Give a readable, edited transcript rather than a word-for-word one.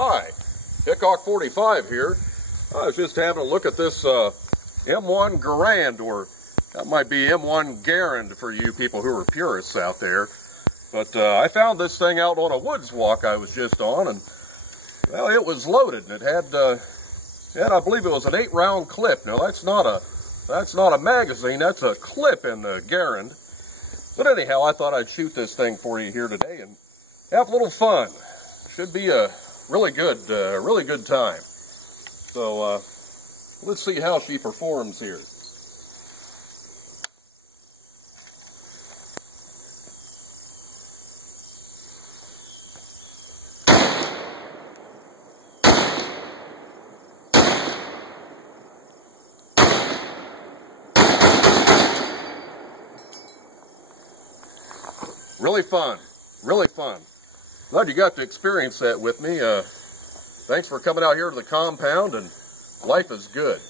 Hi, Hickok 45 here. I was just having a look at this M1 Garand, or that might be M1 Garand for you people who are purists out there. But I found this thing out on a woods walk I was just on, and well, it was loaded, and it had I believe it was an 8-round clip. Now that's not a magazine, that's a clip in the Garand. But anyhow, I thought I'd shoot this thing for you here today and have a little fun. Should be a really good time. So let's see how she performs here. Really fun, really fun. Glad you got to experience that with me. Thanks for coming out here to the compound, and life is good.